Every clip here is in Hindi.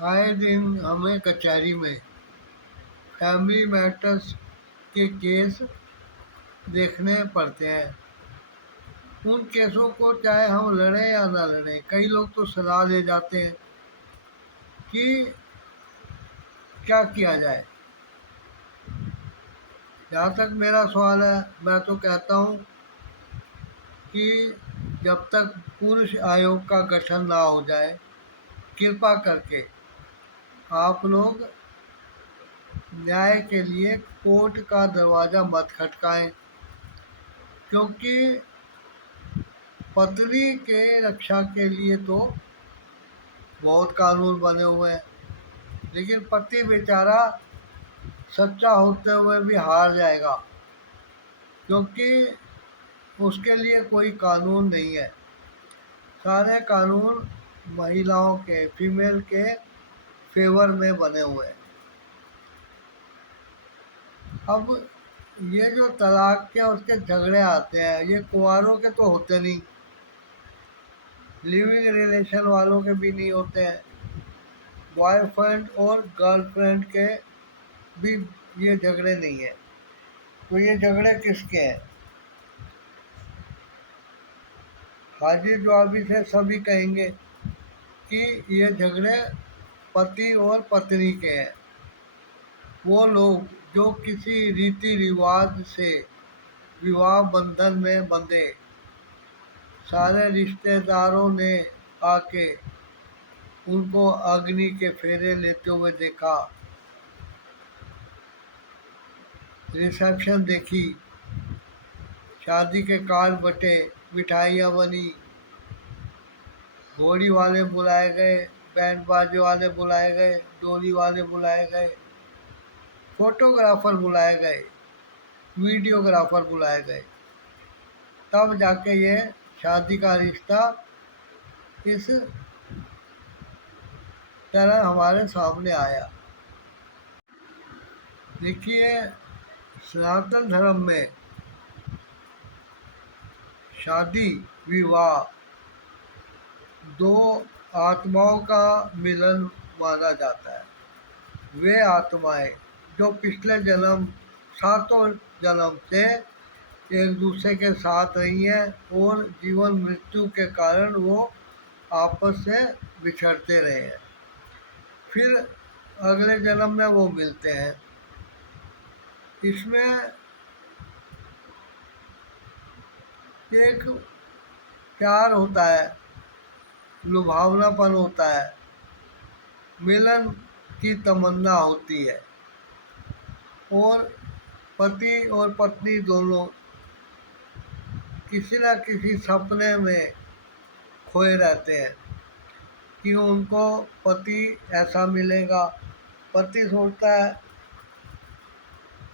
आए दिन हमें कचहरी में फैमिली मैटर्स के केस देखने पड़ते हैं। उन केसों को चाहे हम लड़ें या ना लड़ें, कई लोग तो सलाह दे जाते हैं कि क्या किया जाए। जहाँ तक मेरा सवाल है, मैं तो कहता हूँ कि जब तक पुरुष आयोग का गठन ना हो जाए, कृपा करके आप लोग न्याय के लिए कोर्ट का दरवाज़ा मत खटकाएं, क्योंकि पत्नी के रक्षा के लिए तो बहुत कानून बने हुए हैं, लेकिन पति बेचारा सच्चा होते हुए भी हार जाएगा, क्योंकि उसके लिए कोई कानून नहीं है। सारे कानून महिलाओं के, फीमेल के फेवर में बने हुए हैं। अब ये जो तलाक के उसके झगड़े आते हैं, ये कुंवारों के तो होते नहीं, लिविंग रिलेशन वालों के भी नहीं होते हैं, बॉयफ्रेंड और गर्लफ्रेंड के भी ये झगड़े नहीं है। तो ये झगड़े किसके हैं? हाजिर जवाबी से सभी कहेंगे कि ये झगड़े पति और पत्नी के हैं। वो लोग जो किसी रीति रिवाज से विवाह बंधन में बंधे, सारे रिश्तेदारों ने आके उनको अग्नि के फेरे लेते हुए देखा, रिसेप्शन देखी, शादी के कार्ड बटे, मिठाइयाँ बनी, घोड़ी वाले बुलाए गए, बैंड बाजे वाले बुलाए गए, डोली वाले बुलाए गए, फोटोग्राफर बुलाए गए, वीडियोग्राफर बुलाए गए, तब जाके ये शादी का रिश्ता इस तरह हमारे सामने आया। देखिए, सनातन धर्म में शादी विवाह दो आत्माओं का मिलन माना जाता है। वे आत्माएं जो पिछले जन्म, सातों जन्म से एक दूसरे के साथ रही हैं और जीवन मृत्यु के कारण वो आपस से बिछड़ते रहे हैं, फिर अगले जन्म में वो मिलते हैं। इसमें एक प्यार होता है, लुभावनापन होता है, मिलन की तमन्ना होती है, और पति और पत्नी दोनों किसी न किसी सपने में खोए रहते हैं कि उनको पति ऐसा मिलेगा। पति सोचता है,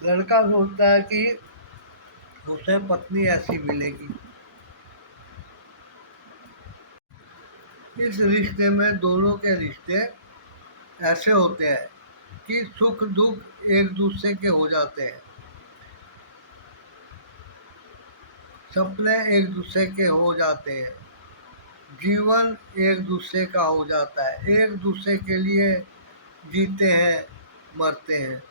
लड़का सोचता है कि उसे पत्नी ऐसी मिलेगी। इस रिश्ते में दोनों के रिश्ते ऐसे होते हैं कि सुख दुख एक दूसरे के हो जाते हैं, सपने एक दूसरे के हो जाते हैं, जीवन एक दूसरे का हो जाता है, एक दूसरे के लिए जीते हैं, मरते हैं।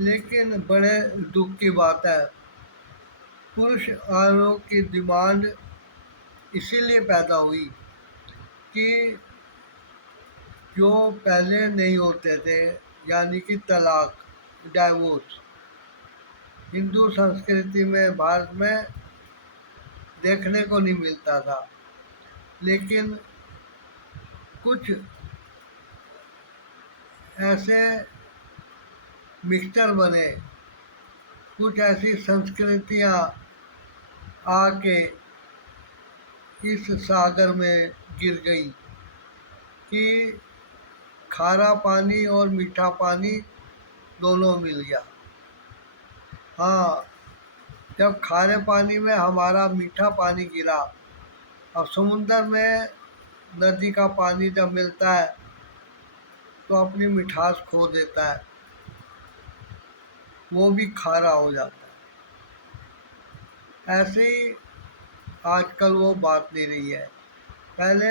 लेकिन बड़े दुख की बात है, पुरुष आयोग की डिमांड इसीलिए पैदा हुई कि जो पहले नहीं होते थे, यानी कि तलाक, डाइवोर्स, हिंदू संस्कृति में, भारत में देखने को नहीं मिलता था। लेकिन कुछ ऐसे मिक्सचर बने, कुछ ऐसी संस्कृतियाँ आके इस सागर में गिर गई कि खारा पानी और मीठा पानी दोनों मिल गया। हाँ, जब खारे पानी में हमारा मीठा पानी गिरा, और समुंदर में नदी का पानी जब मिलता है तो अपनी मिठास खो देता है, वो भी खारा हो जाता है। ऐसे ही आजकल वो बात नहीं रही है। पहले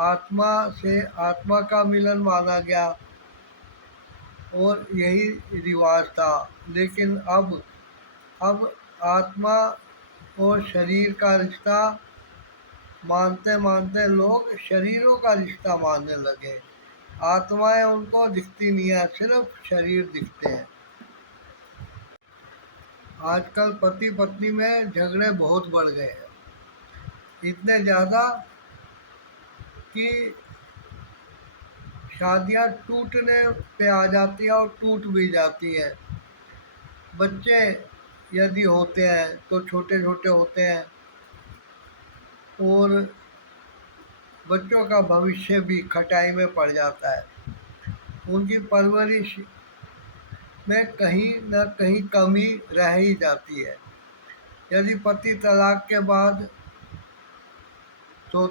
आत्मा से आत्मा का मिलन माना गया और यही रिवाज था। लेकिन अब आत्मा और शरीर का रिश्ता मानते मानते लोग शरीरों का रिश्ता मानने लगे। आत्माएं उनको दिखती नहीं है, सिर्फ शरीर दिखते हैं। आजकल पति पत्नी में झगड़े बहुत बढ़ गए हैं, इतने ज़्यादा कि शादियां टूटने पे आ जाती है और टूट भी जाती है। बच्चे यदि होते हैं तो छोटे छोटे होते हैं और बच्चों का भविष्य भी खटाई में पड़ जाता है। उनकी परवरिश में कहीं न कहीं कमी रह ही जाती है। यदि पति तलाक के बाद तो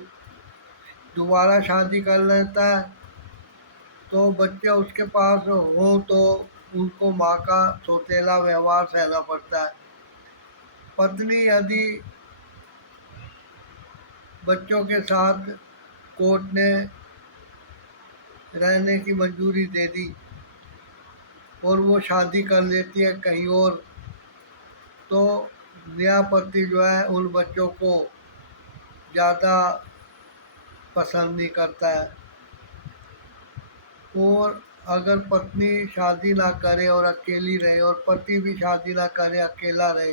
दोबारा शादी कर लेता है तो बच्चे उसके पास हो तो उनको माँ का सौतेला व्यवहार सहना पड़ता है। पत्नी यदि बच्चों के साथ कोर्ट ने रहने की मंजूरी दे दी और वो शादी कर लेती है कहीं और, तो नया पति जो है उन बच्चों को ज़्यादा पसंद नहीं करता है। और अगर पत्नी शादी ना करे और अकेली रहे और पति भी शादी ना करे अकेला रहे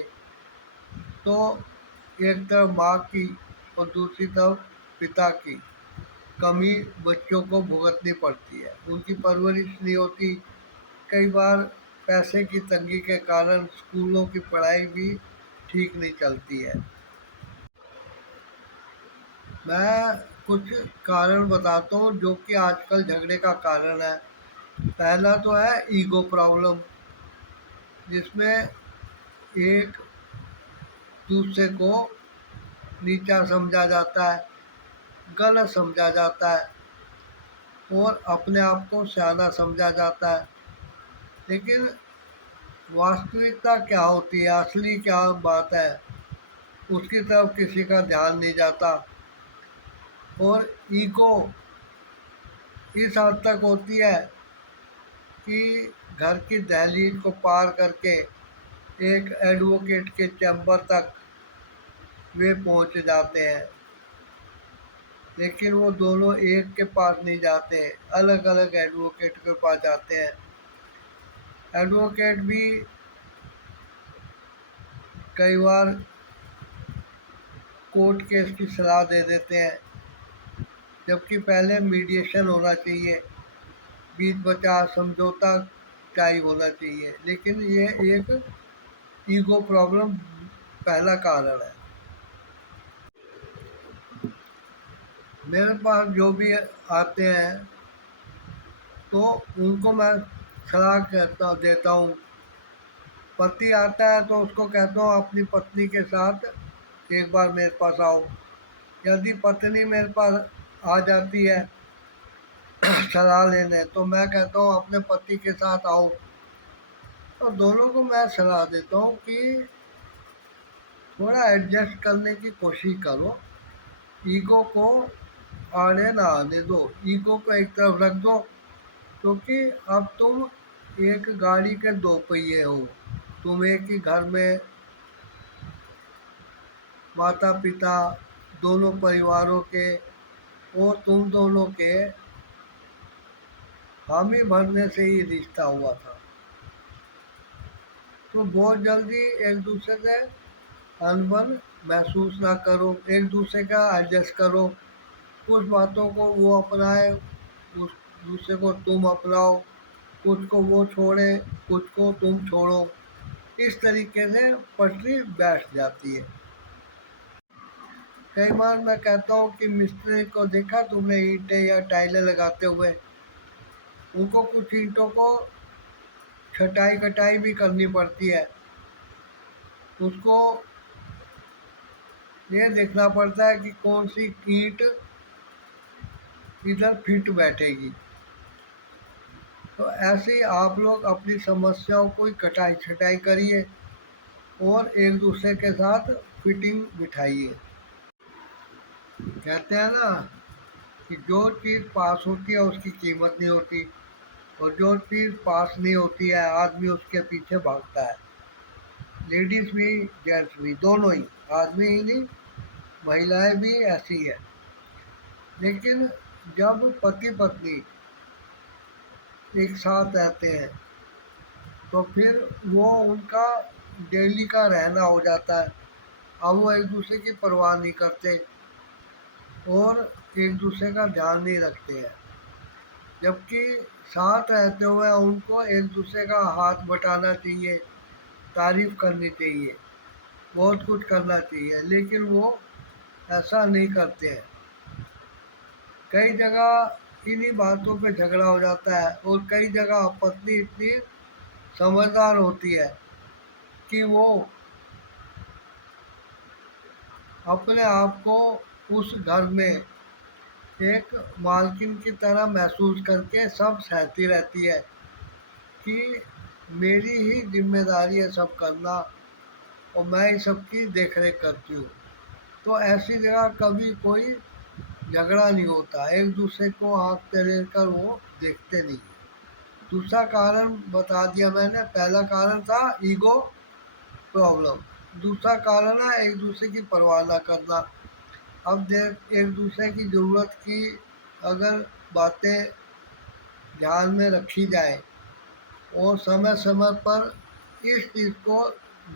तो एक तरफ माँ की और दूसरी तरफ पिता की कमी बच्चों को भुगतनी पड़ती है। उनकी परवरिश नहीं होती। कई बार पैसे की तंगी के कारण स्कूलों की पढ़ाई भी ठीक नहीं चलती है। मैं कुछ कारण बताता हूँ जो कि आजकल झगड़े का कारण है। पहला तो है ईगो प्रॉब्लम, जिसमें एक दूसरे को नीचा समझा जाता है, गलत समझा जाता है और अपने आप को सियाना समझा जाता है। लेकिन वास्तविकता क्या होती है, असली क्या बात है, उसकी तरफ किसी का ध्यान नहीं जाता। और ईगो इस हद तक होती है कि घर की दहलीज को पार करके एक एडवोकेट के चैम्बर तक वे पहुंच जाते हैं। लेकिन वो दोनों एक के पास नहीं जाते, अलग अलग एडवोकेट के पास जाते हैं। एडवोकेट भी कई बार कोर्ट केस की सलाह दे देते हैं, जबकि पहले मीडिएशन होना चाहिए, बीच बचा समझौता तय होना चाहिए। लेकिन ये एक ईगो प्रॉब्लम पहला कारण है। मेरे पास जो भी आते हैं तो उनको मैं सलाह देता हूँ। पति आता है तो उसको कहता हूँ अपनी पत्नी के साथ एक बार मेरे पास आओ। यदि पत्नी मेरे पास आ जाती है सलाह लेने तो मैं कहता हूँ अपने पति के साथ आओ। तो दोनों को मैं सलाह देता हूँ कि थोड़ा एडजस्ट करने की कोशिश करो, ईगो को आड़े ना आने दो, ईगो को एक तरफ रख दो, क्योंकि अब तुम एक गाड़ी के दो पहिए हो। तुम एक ही घर में माता पिता दोनों परिवारों के और तुम दोनों के हामी भरने से ही रिश्ता हुआ था। तो बहुत जल्दी एक दूसरे से अनबन महसूस ना करो, एक दूसरे का एडजस्ट करो। कुछ बातों को वो अपनाए, उस दूसरे को तुम अपनाओ, कुछ को वो छोड़े, कुछ को तुम छोड़ो। इस तरीके से पटरी बैठ जाती है। कई बार मैं कहता हूँ कि मिस्त्री को देखा तुमने ईंटें या टाइलें लगाते हुए, उनको कुछ ईंटों को छटाई कटाई भी करनी पड़ती है। उसको ये देखना पड़ता है कि कौन सी ईंट इधर फिट बैठेगी। तो ऐसे ही आप लोग अपनी समस्याओं को कटाई छटाई करिए और एक दूसरे के साथ फिटिंग बिठाइए। कहते हैं ना कि जो चीज़ पास होती है उसकी कीमत नहीं होती, और जो चीज़ पास नहीं होती है आदमी उसके पीछे भागता है। लेडीज़ भी जेंट्स भी दोनों ही, आदमी ही नहीं महिलाएं भी ऐसी है। लेकिन जब पति पत्नी एक साथ रहते हैं तो फिर वो उनका डेली का रहना हो जाता है। अब वो एक दूसरे की परवाह नहीं करते और एक दूसरे का ध्यान नहीं रखते हैं, जबकि साथ रहते हुए उनको एक दूसरे का हाथ बटाना चाहिए, तारीफ करनी चाहिए, बहुत कुछ करना चाहिए, लेकिन वो ऐसा नहीं करते हैं। कई जगह इन्हीं बातों पे झगड़ा हो जाता है, और कई जगह पत्नी इतनी समझदार होती है कि वो अपने आप को उस घर में एक मालकिन की तरह महसूस करके सब सहती रहती है कि मेरी ही जिम्मेदारी है सब करना, और मैं ही सबकी देख रेख करती हूँ। तो ऐसी जगह कभी कोई झगड़ा नहीं होता, एक दूसरे को आँख टेढ़ कर वो देखते नहीं। दूसरा कारण बता दिया मैंने, पहला कारण था ईगो प्रॉब्लम, दूसरा कारण है एक दूसरे की परवाह ना करना। अब देख, एक दूसरे की ज़रूरत की अगर बातें ध्यान में रखी जाए और समय समय पर इस चीज़ को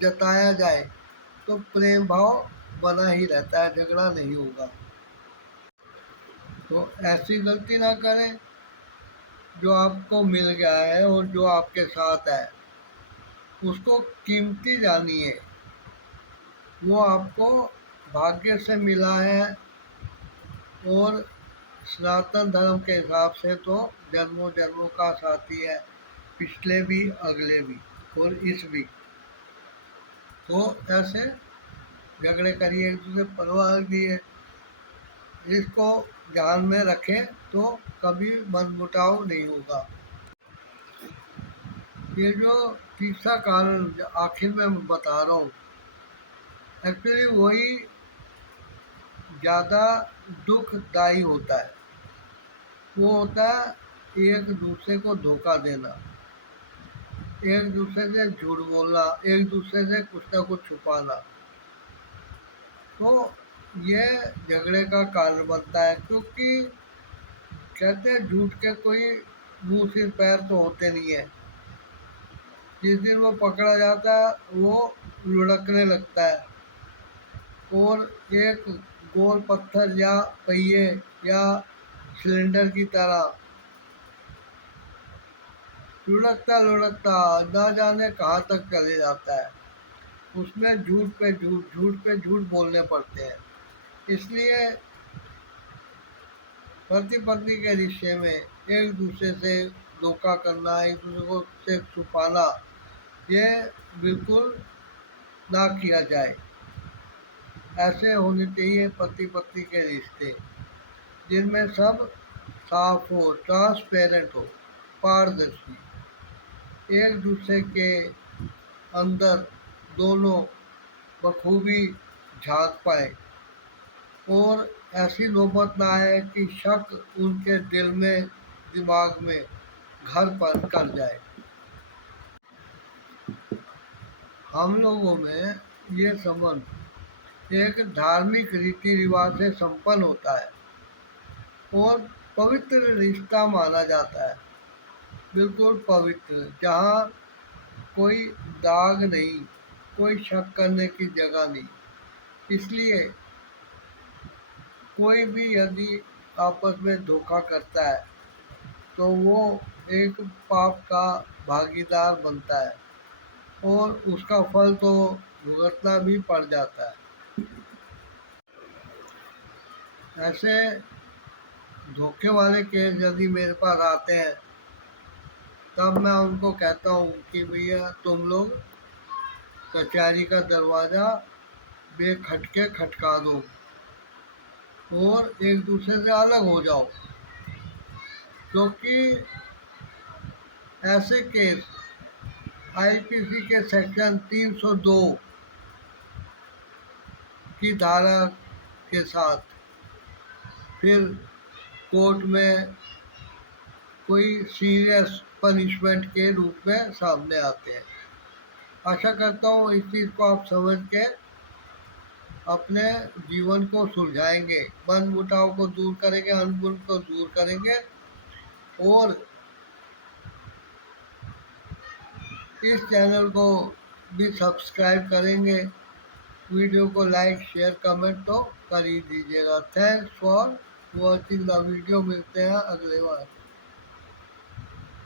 जताया जाए तो प्रेम भाव बना ही रहता है, झगड़ा नहीं होगा। तो ऐसी गलती ना करें, जो आपको मिल गया है और जो आपके साथ है उसको कीमती जानिए। वो आपको भाग्य से मिला है, और सनातन धर्म के हिसाब से तो जन्मों जन्मों का साथी है, पिछले भी अगले भी और इस भी। तो ऐसे झगड़े करिए, एक दूसरे परिवार दिए, इसको ध्यान में रखें तो कभी मनमुटाव नहीं होगा। ये जो तीसरा कारण आखिर में मैं बता रहा हूँ, एक्चुअली वही ज़्यादा दुखदाई होता है। वो होता है एक दूसरे को धोखा देना, एक दूसरे से झूठ बोलना, एक दूसरे से कुछ ना कुछ छुपाना। तो ये झगड़े का कारण बनता है, क्योंकि कहते हैं झूठ के कोई मुंह सिर पैर तो होते नहीं है। जिस दिन वो पकड़ा जाता है वो लुढ़कने लगता है, और एक गोल पत्थर या पहिए या सिलेंडर की तरह लुढ़कता लुढ़कता ना जाने कहाँ तक चले जाता है। उसमें झूठ पे झूठ, झूठ पे झूठ बोलने पड़ते हैं। इसलिए पति पत्नी के रिश्ते में एक दूसरे से धोखा करना, एक दूसरे को से छुपाना, ये बिल्कुल ना किया जाए। ऐसे होने चाहिए पति पत्नी के रिश्ते जिनमें सब साफ हो, ट्रांसपेरेंट हो, पारदर्शी, एक दूसरे के अंदर दोनों बखूबी झांक पाए, और ऐसी नौबत ना आए कि शक उनके दिल में दिमाग में घर पर कर जाए। हम लोगों में ये संबंध एक धार्मिक रीति रिवाज से संपन्न होता है और पवित्र रिश्ता माना जाता है, बिल्कुल पवित्र, जहाँ कोई दाग नहीं, कोई शक करने की जगह नहीं। इसलिए कोई भी यदि आपस में धोखा करता है तो वो एक पाप का भागीदार बनता है, और उसका फल तो भुगतना भी पड़ जाता है। ऐसे धोखे वाले केस यदि मेरे पास आते हैं तब मैं उनको कहता हूँ कि भैया तुम लोग कचहरी का दरवाज़ा बेखटके खटका दो और एक दूसरे से अलग हो जाओ, क्योंकि ऐसे केस आईपीसी के सेक्शन 302 की धारा के साथ फिर कोर्ट में कोई सीरियस पनिशमेंट के रूप में सामने आते हैं। आशा करता हूँ इस चीज़ को आप समझ के अपने जीवन को सुलझाएंगे, मन मुटाव को दूर करेंगे, अनबन को दूर करेंगे और इस चैनल को भी सब्सक्राइब करेंगे। वीडियो को लाइक शेयर कमेंट तो कर ही दीजिएगा। Thanks for watching the video. मिलते हैं अगले बार।